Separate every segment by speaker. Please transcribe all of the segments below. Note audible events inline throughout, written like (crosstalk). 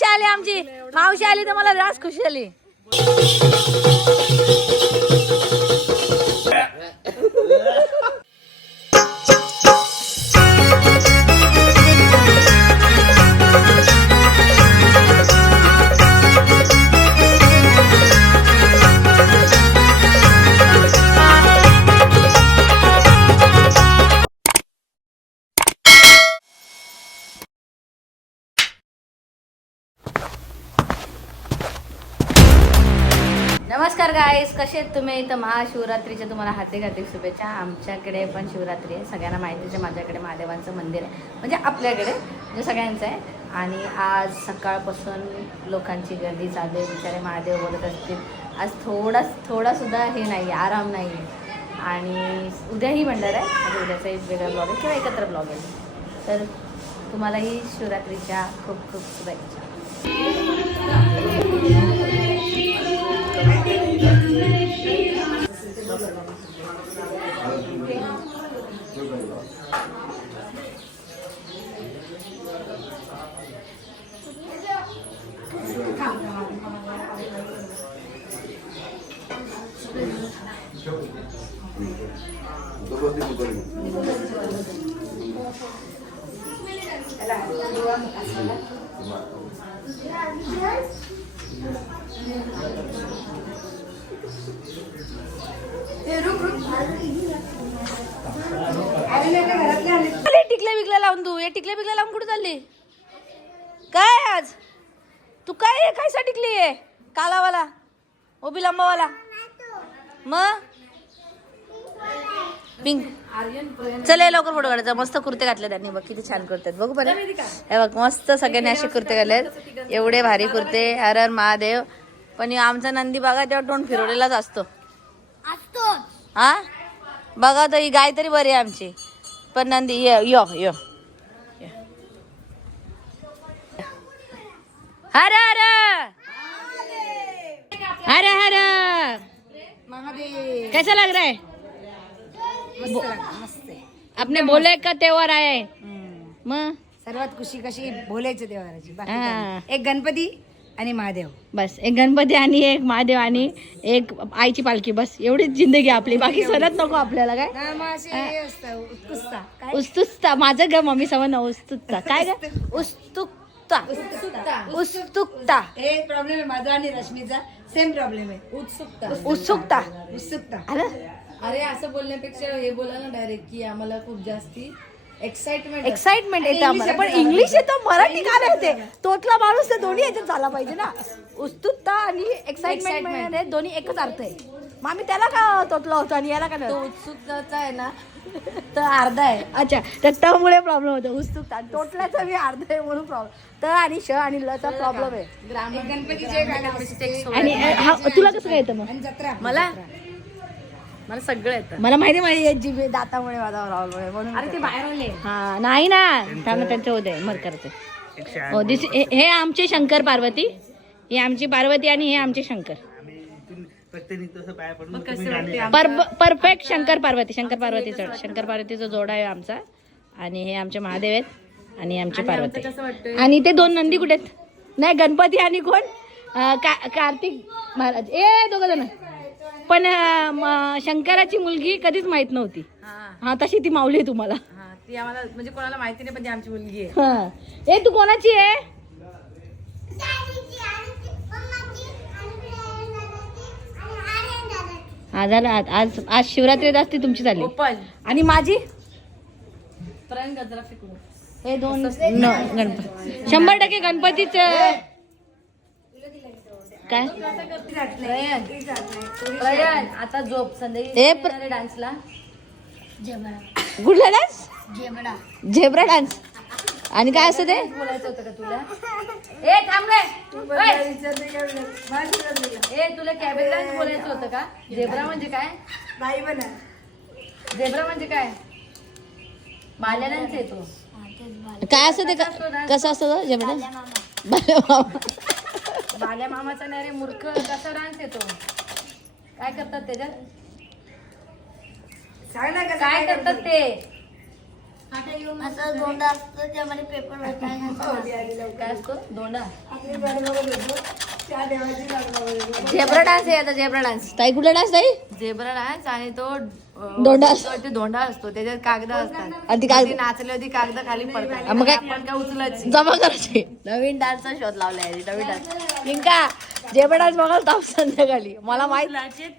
Speaker 1: मावशी आली आमची. मावशी आली तर मला रास खुशी आली नमस्कार गाईस कसे आहेत तुम्ही? तर महाशिवरात्रीच्या तुम्हाला हाते हाते शुभेच्छा. आमच्याकडे पण शिवरात्री आहे. सगळ्यांना माहितीच आहे माझ्याकडे महादेवांचं मंदिर आहे. म्हणजे आपल्याकडे म्हणजे सगळ्यांचं आहे. आणि आज सकाळपासून लोकांची गर्दी चालू आहे. बिचारे महादेव बोलत असतील. आज थोडा थोडासुद्धा हे नाही आहे आराम नाही आहे आणि उद्याही भंडार आहे. आणि उद्याचा एक वेगळा ब्लॉग आहे किंवा एकत्र ब्लॉग आहे. तर तुम्हालाही शिवरात्रीच्या खूप खूप शुभेच्छा. आले टिकल्या बिकल्या लावून तू. हे टिकल्या बिकल्या लावून कुठे चालली? काय आज? तू काय ये काय टिकली आहे? कालावाला? ओबी लांबावाला? मग पिंक. चल लवकर फोटो काढायचा. मस्त कुर्ते घातले त्यांनी बघ किती छान कुर्ते बघू बरं. हे बघ मस्त सगळ्यांनी असे कुर्ते घातलेत. एवढे भारी कुर्ते. हर हर महादेव. पण आमचा नंदी बघा तेव्हा तोंड फिरवलेलाच असतो. हा? बघा तर ही गाय तरी बरी आहे आमची. पण नंदी यो यो यो. हर हर! हर हर! कैसा लग रहा है? अपने बोले का त्योहार आया है मग?
Speaker 2: सर्वात खुशी कशी बोलायचं देवाची बाकी. काही नाही. एक गणपती आणि महादेव.
Speaker 1: बस एक गणपती आणि एक महादेव आणि एक आईची पालखी बस. एवढीच जिंदगी आपली. बाकी सणच नको आपल्याला काय? उत्सुकता. माझं ग मम्मी समज ना उत्सुकता. काय ग? उत्सुकता. उत्सुकता.
Speaker 2: हे प्रॉब्लेम आहे माझा आणि रश्मीचा. सेम प्रॉब्लेम आहे. उत्सुकता.
Speaker 1: उत्सुकता.
Speaker 2: उत्सुकता.
Speaker 1: अरे.
Speaker 3: असं बोलण्यापेक्षा हे बोला ना डायरेक्ट की आम्हाला खूप जास्ती एक्साइटमेंट
Speaker 1: एक्साइटमेंट येते आम्हाला. पण इंग्लिश येतं मराठी का नाही येते. तोतला माणूस ते दोन्ही याच्यात झाला पाहिजे ना. उत्सुकता आणि एक्साइटमेंट दोन्ही एकच अर्थ आहे. मग आम्ही त्याला का तोतला होतो आणि याला का नाही?
Speaker 3: तो उत्सुकताचा आहे ना तर अर्धा आहे.
Speaker 1: अच्छा तर त मुळे प्रॉब्लेम होतो उत्सुकता तोटल्याचा मी अर्ध आहे म्हणून प्रॉब्लेम त आणि श आणि ल चा प्रॉब्लेम आहे.
Speaker 3: ग्रामीण
Speaker 1: आणि हा, तुला कसं काय येतं मग?
Speaker 3: मला? मला सगळं येतं.
Speaker 1: मला माहिती माहिती आहे जीभ दातामुळे माझा प्रॉब्लेम आहे म्हणून
Speaker 3: अरे ते बाहेर आले
Speaker 1: हा नाही ना. ना, त्यांचे होते मर करते. हो दिस हे हे आमचे शंकर पार्वती. ही आमची पार्वती आणि हे आमचे शंकर. परफेक्ट शंकर पार्वती शंकर पार्वतीचा शंकर पार्वतीचा जोडा आहे आमचा. आणि हे आमचे महादेव आहेत आणि आमचे पार्वती. आणि ते दोन नंदी कुठे आहेत? नाही गणपती आणि कोण? का- कार्तिक महाराज. ए दोघ जण. पण अं, शंकराची मुलगी कधीच माहीत नव्हती.
Speaker 3: हा.
Speaker 1: हा तशी ती माऊली आहे तुम्हाला.
Speaker 3: हा ती आम्हाला म्हणजे कोणाला माहिती नाही पण ती आमची मुलगी आहे.
Speaker 1: हा. ए तू कोणाची आहे? हा झालं आज आज आज शिवरात्री असते तुमची झाली.
Speaker 3: ओपन
Speaker 1: आणि माझी? हे दोन न गणपती. शंभर टक्के गणपतीच काय?
Speaker 3: प्रयाण आता झोप.
Speaker 1: ए, प्र-
Speaker 3: संध्याकाळी डान्सला
Speaker 1: कुठला डान्स झेब्रा डान्स आणि काय असतं ते?
Speaker 3: बोलायचं होतं का तुला? ए थांब रे. ओय! ए. तुला? कॅबिन डान्स बोलायचं होतं का? झेब्रा म्हणजे काय?
Speaker 2: बाई बना
Speaker 3: झेब्रा म्हणजे काय? बाल्या डान्स येतो
Speaker 1: काय असतं ते क- कसं असतं तो? झेब्रा डान्स
Speaker 3: बाल्या मामाचा नाही रे मूर्ख कसा डान्स येतो काय करतात त्याच्यात?
Speaker 2: सांग ना कसं
Speaker 3: काय करतात? ते?
Speaker 4: असं असतं त्यामध्ये पेपर
Speaker 3: काय असतो? दोंडा झेब्रा डान्स आहे आता झेब्रा डान्स. ताई कुठला डान्स ताई? झेब्रा डान्स आणि तो
Speaker 1: दोंडा
Speaker 3: तो ते दोंडा असतो. त्याच्यात कागद असतात.
Speaker 1: आणि ती कागद-
Speaker 3: नाचली होती कागद खाली पडतात.
Speaker 1: मग काय?
Speaker 3: आपण काय उचलायची?
Speaker 1: जमा करायचे.
Speaker 3: नवीन डान्सचा शोध लावलाय नवीन डान्स.
Speaker 1: पिंका जेबा डान्स बघाल ताप संध्याकाळी. मला माहीत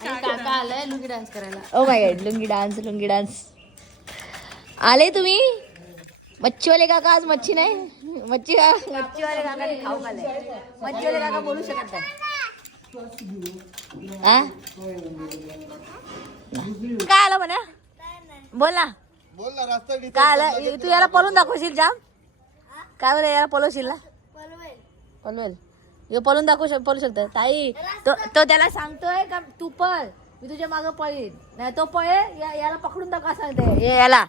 Speaker 3: काका आलाय लुंगी डान्स करायला
Speaker 1: ओ my god lungi dance lungi dance. आले तुम्ही? मच्छीवाले काका आज मच्छी नाही? मच्छी
Speaker 3: मच्छीवाले खाऊ मच्छीवाले काका बोलू शकत नाही.
Speaker 1: हा? काय आलं म्हणा? बोल ना.
Speaker 5: बोल ना रस्ता
Speaker 1: काय आलं? तू याला पळून दाखवशील जाम? काय बरं याला पळवशील ना? पळवेल. ह्यो पळून दाखवू शक पळू शकतो. ताई तो तो त्याला सांगतोय का? तू पळ. मी तुझ्या मागं पळीन. नाही तो पळे या- याला पकडून दाखवा सांगते याला.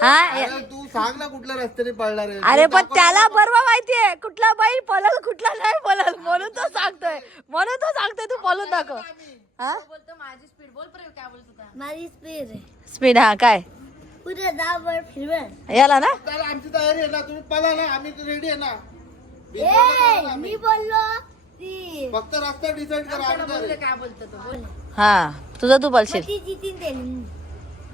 Speaker 1: हा या-
Speaker 5: तू सांग ना कुठल्या रस्त्याने पळणार आहे.
Speaker 1: अरे पण त्याला बरोबर माहितीये कुठला बाई पळल कुठला नाही पळल म्हणून तो सांगतोय. म्हणून तो सांगतोय तू पळून दाखव. हा?
Speaker 3: बोलतो माझी स्पीड बोल पर काय बोलतो होता
Speaker 4: माझी स्पीड आहे.
Speaker 1: स्पीड हा काय?
Speaker 4: पुढे दहा वर फिरवेल.
Speaker 1: याला ना?
Speaker 5: त्याला आमची तयारी आहे ना तुम्ही पळा ना आम्ही रेडी आहे ना.
Speaker 4: ए मी बोललो ती
Speaker 5: फक्त रस्ता डिसाईड करा.
Speaker 3: काय बोलतो तो? बोल.
Speaker 1: हा तुझं तू पळशील
Speaker 4: ती जितीन ते.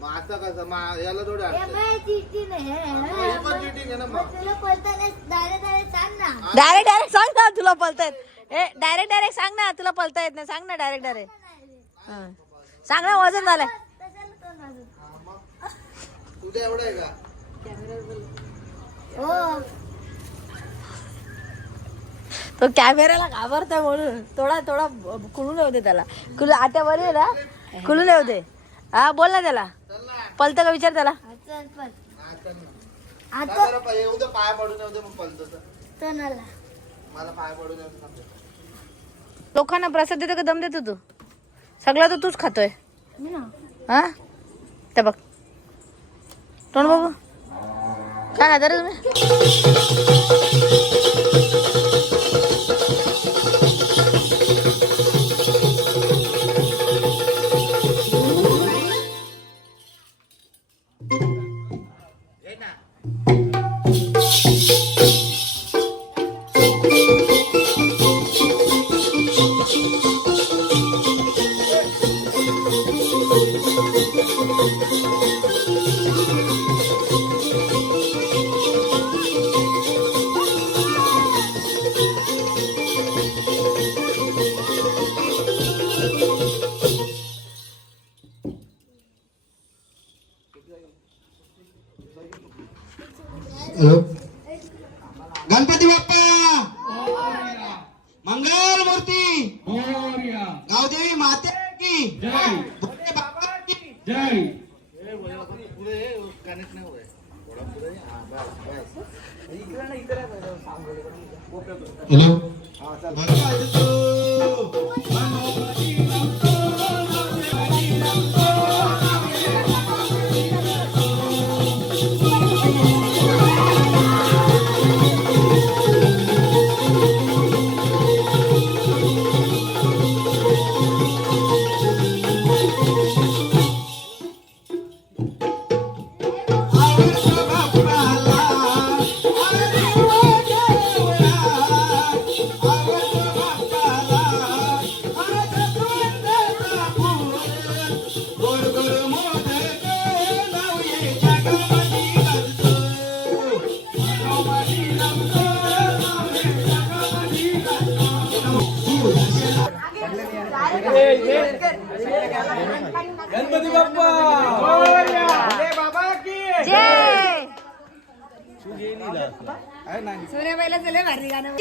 Speaker 5: मग असं कसं मग याला थोडी
Speaker 4: ए,
Speaker 5: अडचण.
Speaker 4: बाई, cheating आहे.
Speaker 5: हे पण cheating आहे ना मग.
Speaker 4: तुला पळताना डायरेक्ट डायरेक्ट सांग ना.
Speaker 1: डायरेक्ट डायरेक्ट सांग ना तुला पळतायत ए डायरेक्ट डायरेक्ट सांग ना तुला पळता येत नाही. सांग ना डायरेक्ट डायरेक्ट सांग ना वजन झालंय.
Speaker 4: तो?
Speaker 5: तुझ्या एवढं आहे का?
Speaker 4: हो.
Speaker 1: तो कॅमेराला घाबरतोय म्हणून. थोडा थोडा खुलून येऊ दे त्याला. खुलू आट्यावर ये ना. खुलून येऊ दे हा बोल ना त्याला. पलतं का विचार त्याला. लोकांना प्रसाद देतो का? दम देतो तू? सगळं तर तूच खातोय.
Speaker 4: मी ना?
Speaker 1: हा? ते बघ. तोंड बघू. काय खाता रे तुम्ही?
Speaker 5: Thank you. गणपती बाप्पा! मंगल मूर्ती! गावदेवी माते की! भोले बाबा की! हॅलो
Speaker 1: जय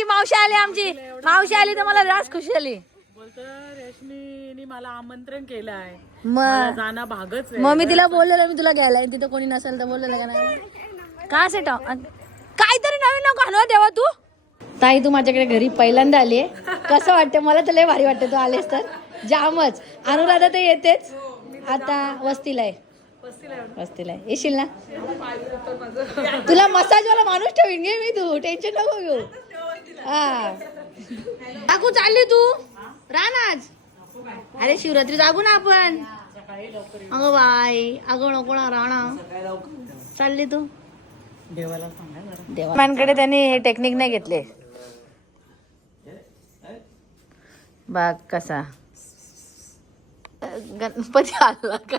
Speaker 1: मावशी आली आमची. मावशी आली तर मला रास खुशी आली
Speaker 6: रेशमीने मला आमंत्रण केलं आहे
Speaker 1: मग
Speaker 6: जाणं भागच आहे.
Speaker 1: मग मी तिला बोललेलं मी तुला घ्यायला. तिथं कोणी नसेल तर बोललेलं का नाही? का असे काहीतरी नवीन नको आणू तेव्हा तू. ताई तू माझ्याकडे घरी पहिल्यांदा आली कसं वाटतं मला तर लय भारी वाटतं तू आलेस तर. जामच. अनुराधा तर येतेच. आता वस्तीला आहे. वस्तीला आहे. येशील ना? तुला मसाज वाला माणूस ठेवीन घे मी तू. टेन्शन नको घेऊ. हा. काकू चालली तू? राह ना आज? अरे शिवरात्री जागू ना आपण. अगं बाई अगं नको ना राणा चालली तू?
Speaker 6: देवाला सांगा जरा.
Speaker 1: देवांकडे त्यांनी हे टेक्निक नाही घेतले. बाग कसा. गणपती आला का?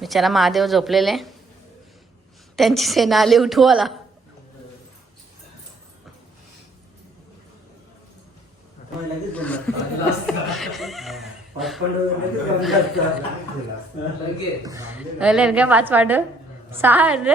Speaker 1: बिचारा महादेव झोपलेले. त्यांची सेना आली उठवाला पाच वाट सहा रे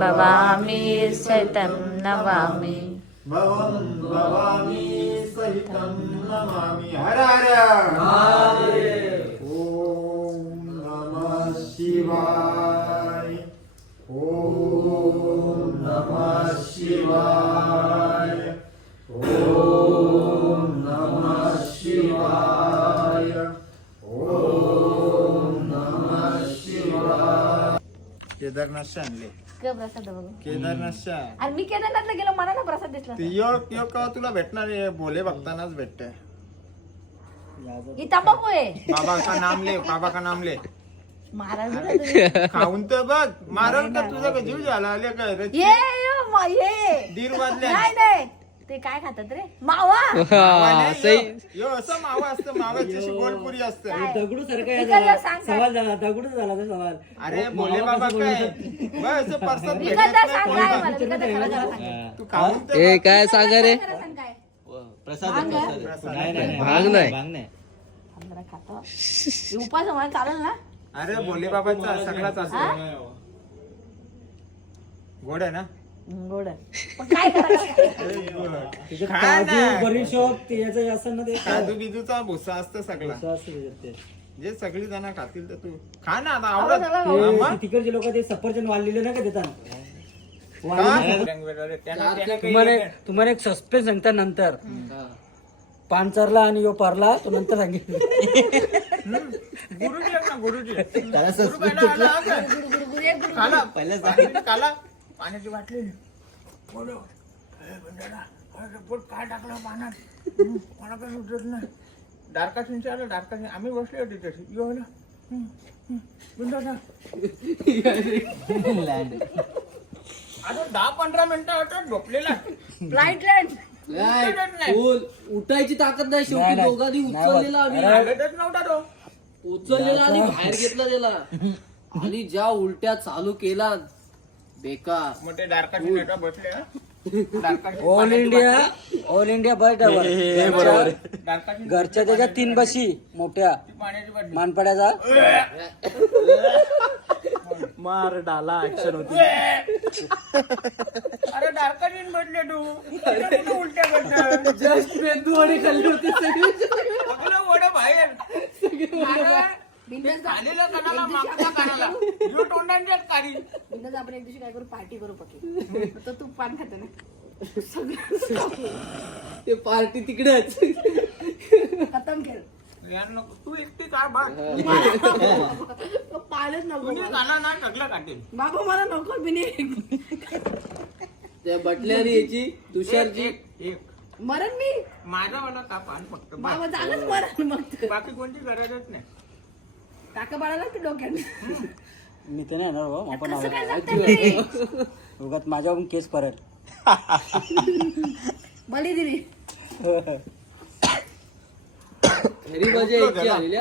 Speaker 1: भवामि सहितं नमामि।
Speaker 5: भवं भवामि सहितं नमामि। हर हर। ॐ नमः शिवाय। ॐ नमः शिवाय। ॐ नमः शिवाय। ॐ नमः शिवाय। केदारनाथचे आणले
Speaker 1: प्रसाद बघू.
Speaker 5: केदारनाथच्या
Speaker 1: आणि मी केदारनाथला गेलो मला ना प्रसाद दिसला
Speaker 5: ते योग योग केव्हा तुला भेटणार आहे? भोले भक्तांनाच भेटते.
Speaker 1: ही तंबाखू आहे
Speaker 5: बाबा का नाम ले बाबा का नाम ले.
Speaker 1: महाराज ना तुम्ही.
Speaker 5: खाऊन तर बघ. मारल तर तुझा का जीव झाला आले काय रे?
Speaker 1: ये यो, मा- ये.
Speaker 5: दीड वाजले.
Speaker 1: नाही नाही. ते काय खातात रे? (laughs) मावा!
Speaker 5: मावा नाही, यो- यो असं मावा असतं मावाची अशी गोलपुरी असते.
Speaker 6: दगडू सारखा
Speaker 1: सांग काय.
Speaker 6: सवाल झाला दगडू झाला तो सवाल.
Speaker 5: अरे भोले बाबा काय? (laughs) बघ असं परसाद भेटत
Speaker 1: इकडलं
Speaker 5: नाही
Speaker 1: सांग
Speaker 5: कोणाला.
Speaker 1: काय मला इकडलं खरं खरं सांग.
Speaker 5: तू खाऊन तर
Speaker 7: ए काय सांगा रे
Speaker 1: खरं सांग काय
Speaker 5: प्रसाद
Speaker 7: भांग नाही
Speaker 1: थांब जरा खातो. हे उपास आहे, मला चालेल ना?
Speaker 5: अरे भोले बाबाचा सगळाच असतो. गोड आहे ना?
Speaker 1: गोड आहे. पण काय करा
Speaker 5: खा ना.
Speaker 6: बरीचोप ते याचं असं ना ते
Speaker 5: काजू बिजूचा भुसा असतं सगळा.
Speaker 6: असं असतं त्याच्यात ते.
Speaker 5: जे सगळी जण खातील तर तू खा ना आता आवडत
Speaker 1: आवडत,
Speaker 5: हा,
Speaker 6: ते
Speaker 5: मग?
Speaker 6: तिकडचे लोक ते सफरचंद वाढलेले ना का देतात?
Speaker 5: का? त्यांना- त्यांना काही
Speaker 6: तुम्हाला
Speaker 5: येत
Speaker 6: तुम्हाला एक सस्पेन्स सांगता नंतर. पानचरला आणि यो परला तो नंतर सांगितलं
Speaker 5: नाही. गुरुजी आहेत ना गुरुजी गुरु काला पाण्याची बाटली बोलो पोट काय टाकलं पाण्यात? मला काही सुचत नाही. डारका सिंचे आलं डारका सिंग आम्ही बसले होते तशी यो बंडारा. आता दहा पंधरा मिनिटं होतं. झोपलेला.
Speaker 1: फ्लाईट लँड
Speaker 5: उठतच नाही.
Speaker 7: उठायची ताकद नाही शेवटी. दोघांनी उचललेला
Speaker 5: लागतच नव्हता तो.
Speaker 7: उचललेला आणि बाहेर घेतला त्याला. आणि ज्या उलट्या चालू केला बेकार.
Speaker 5: मग ते बसले
Speaker 6: ऑल इंडिया ऑल इंडिया बस
Speaker 5: सिंग
Speaker 6: घरच्या त्याच्या तीन बशी मोठ्या. मानपड्याचा.
Speaker 7: मार डाला ऍक्शन होती. (laughs)
Speaker 5: अरे डारका सिंग बसले तू. उलट्या करतात
Speaker 7: जस्ट (laughs) मेंदू आणि खाल्ली होती सगळं
Speaker 5: वडं बाहेर अरे, ते झालेलं कणाला मागच्या कणाला यो तोंडांच्याच कारी?
Speaker 1: बिंदास आपण एक दिवशी काय करू? पार्टी करू पकी तर तू पान खाते ना.
Speaker 7: ते पार्टी तिकडेच.
Speaker 1: खतम
Speaker 5: नको, तू एकटी काय
Speaker 1: नको
Speaker 5: तुझी काना ना सगळं काटेल.
Speaker 1: बाबा मला नको बिने.
Speaker 7: त्या बटल्याने याची तुषारची.
Speaker 5: एक एक
Speaker 1: मरण मी.
Speaker 5: माझा वाला का पान फक्त
Speaker 1: बाबा जागच मरण मग तर.
Speaker 5: बाकी कोणती गरजच नाही.
Speaker 1: काका बाळाला ते डोक्यात.
Speaker 6: मी तर नाही येणार हो आपण
Speaker 1: कसं काय ते?
Speaker 6: उगाच पण केस परत.
Speaker 1: बली दिली. (coughs)
Speaker 7: घरी मजा यायची आलेल्या